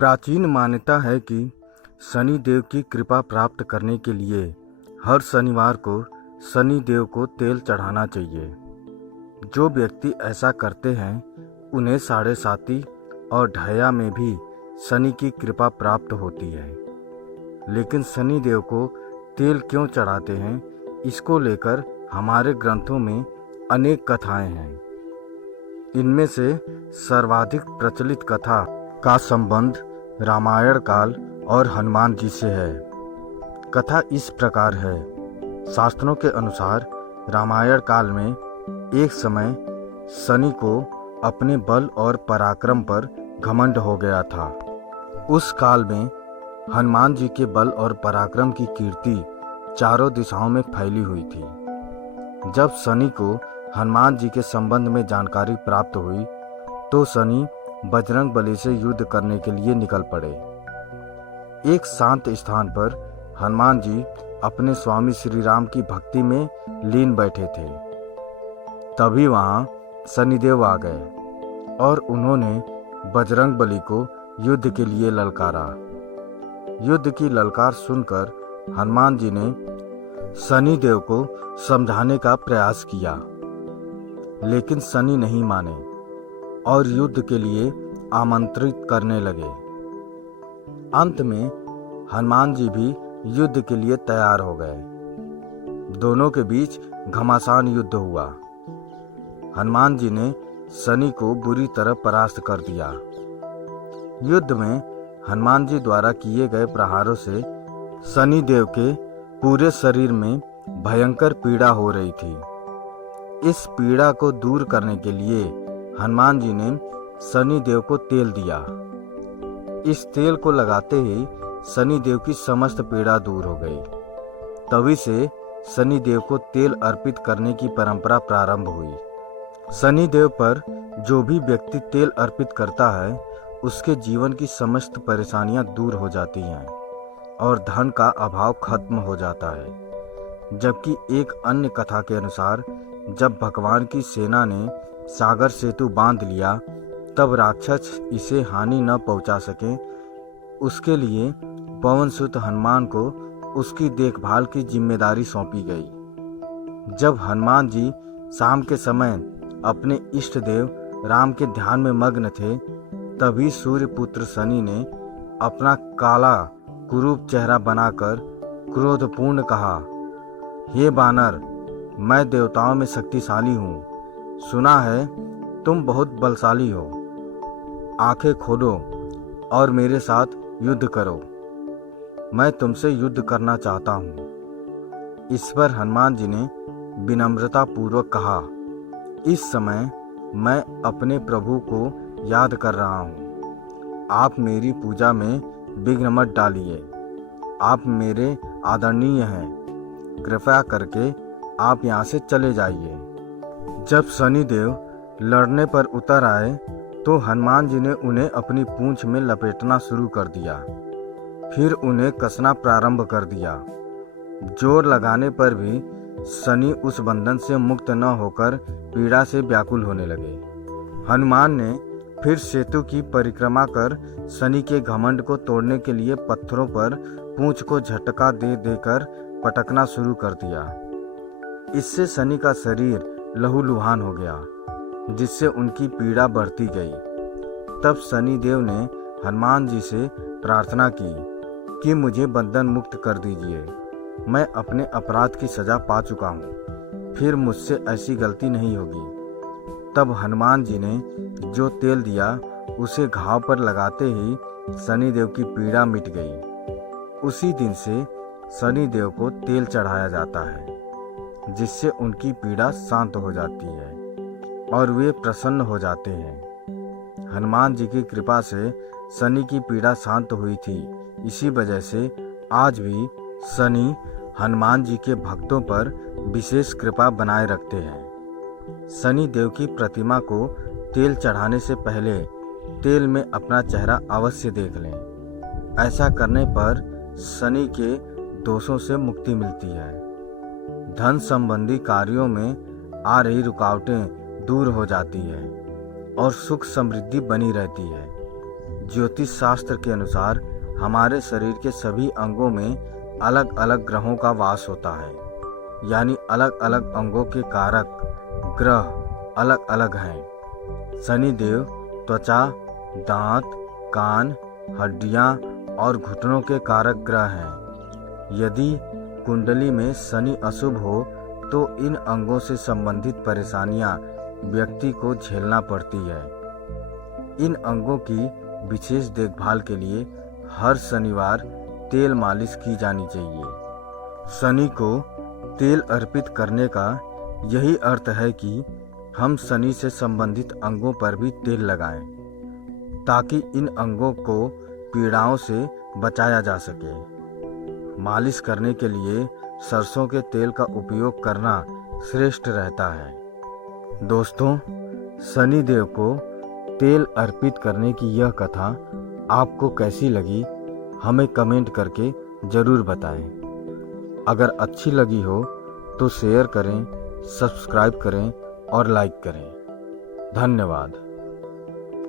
प्राचीन मान्यता है कि शनि देव की कृपा प्राप्त करने के लिए हर शनिवार को शनि देव को तेल चढ़ाना चाहिए। जो व्यक्ति ऐसा करते हैं उन्हें साढ़े साती और ढैया में भी शनि की कृपा प्राप्त होती है। लेकिन शनि देव को तेल क्यों चढ़ाते हैं, इसको लेकर हमारे ग्रंथों में अनेक कथाएं हैं। इनमें से सर्वाधिक प्रचलित कथा का संबंध रामायण काल और हनुमान जी से है। कथा इस प्रकार है। शास्त्रों के अनुसार रामायण काल में एक समय शनि को अपने बल और पराक्रम पर घमंड हो गया था। उस काल में हनुमान जी के बल और पराक्रम की कीर्ति चारों दिशाओं में फैली हुई थी। जब शनि को हनुमान जी के संबंध में जानकारी प्राप्त हुई तो शनि बजरंग बली से युद्ध करने के लिए निकल पड़े। एक शांत स्थान पर हनुमान जी अपने स्वामी श्री राम की भक्ति में लीन बैठे थे। तभी वहां शनिदेव आ गए और उन्होंने बजरंग बली को युद्ध के लिए ललकारा। युद्ध की ललकार सुनकर हनुमान जी ने शनिदेव को समझाने का प्रयास किया, लेकिन शनि नहीं माने और युद्ध के लिए आमंत्रित करने लगे। अंत में हनुमान जी भी युद्ध के लिए तैयार हो गए। दोनों के बीच घमासान युद्ध हुआ। हनुमान जी ने शनि को बुरी तरह परास्त कर दिया। युद्ध में हनुमान जी द्वारा किए गए प्रहारों से शनि देव के पूरे शरीर में भयंकर पीड़ा हो रही थी। इस पीड़ा को दूर करने के लिए हनुमान जी ने शनि देव को तेल दिया। इस तेल को लगाते ही शनि देव की समस्त पीड़ा दूर हो गई। तभी से शनि देव को तेल अर्पित करने की परंपरा प्रारंभ हुई। शनि देव पर जो भी व्यक्ति तेल अर्पित करता है उसके जीवन की समस्त परेशानियां दूर हो जाती हैं और धन का अभाव खत्म हो जाता है। जबकि एक अन्य कथा के अनुसार जब भगवान की सेना ने सागर सेतु बांध लिया तब राक्षस इसे हानि न पहुंचा सके, उसके लिए पवनसुत हनुमान को उसकी देखभाल की जिम्मेदारी सौंपी गई। जब हनुमान जी शाम के समय अपने इष्ट देव राम के ध्यान में मग्न थे, तभी सूर्यपुत्र शनि ने अपना काला कुरूप चेहरा बनाकर क्रोधपूर्ण कहा, हे बानर, मैं देवताओं में शक्तिशाली हूँ। सुना है तुम बहुत बलशाली हो। आंखें खोलो और मेरे साथ युद्ध करो। मैं तुमसे युद्ध करना चाहता हूँ। इस पर हनुमान जी ने विनम्रता पूर्वक कहा, इस समय मैं अपने प्रभु को याद कर रहा हूँ। आप मेरी पूजा में विघ्न मत डालिए। आप मेरे आदरणीय हैं। कृपया करके आप यहाँ से चले जाइए। जब शनिदेव लड़ने पर उतर आए तो हनुमान जी ने उन्हें अपनी पूंछ में लपेटना शुरू कर दिया। फिर उन्हें कसना प्रारंभ कर दिया। जोर लगाने पर भी शनि उस बंधन से मुक्त न होकर पीड़ा से व्याकुल होने लगे। हनुमान ने फिर सेतु की परिक्रमा कर शनि के घमंड को तोड़ने के लिए पत्थरों पर पूंछ को झटका दे देकर पटकना शुरू कर दिया। इससे शनि का शरीर लहूलुहान हो गया, जिससे उनकी पीड़ा बढ़ती गई। तब शनि देव ने हनुमान जी से प्रार्थना की कि मुझे बंधन मुक्त कर दीजिए। मैं अपने अपराध की सजा पा चुका हूँ, फिर मुझसे ऐसी गलती नहीं होगी। तब हनुमान जी ने जो तेल दिया उसे घाव पर लगाते ही शनि देव की पीड़ा मिट गई। उसी दिन से शनि देव को तेल चढ़ाया जाता है, जिससे उनकी पीड़ा शांत हो जाती है और वे प्रसन्न हो जाते हैं। हनुमान जी की कृपा से शनि की पीड़ा शांत हुई थी। इसी वजह से आज भी शनि हनुमान जी के भक्तों पर विशेष कृपा बनाए रखते हैं। शनि देव की प्रतिमा को तेल चढ़ाने से पहले तेल में अपना चेहरा अवश्य देख लें। ऐसा करने पर शनि के दोषों से मुक्ति मिलती है। धन संबंधी कार्यों में आ रही रुकावटें दूर हो जाती है और सुख समृद्धि बनी रहती है। ज्योतिष शास्त्र के अनुसार हमारे शरीर के सभी अंगों में अलग अलग ग्रहों का वास होता है, यानी अलग अलग अंगों के कारक ग्रह अलग अलग हैं। शनिदेव त्वचा, दांत, कान, हड्डियां और घुटनों के कारक ग्रह हैं। यदि कुंडली में शनि अशुभ हो तो इन अंगों से संबंधित परेशानियां व्यक्ति को झेलना पड़ती है। इन अंगों की विशेष देखभाल के लिए हर शनिवार तेल मालिश की जानी चाहिए। शनि को तेल अर्पित करने का यही अर्थ है कि हम शनि से संबंधित अंगों पर भी तेल लगाएं, ताकि इन अंगों को पीड़ाओं से बचाया जा सके। मालिश करने के लिए सरसों के तेल का उपयोग करना श्रेष्ठ रहता है। दोस्तों, शनि देव को तेल अर्पित करने की यह कथा आपको कैसी लगी, हमें कमेंट करके ज़रूर बताएं। अगर अच्छी लगी हो तो शेयर करें, सब्सक्राइब करें और लाइक करें। धन्यवाद।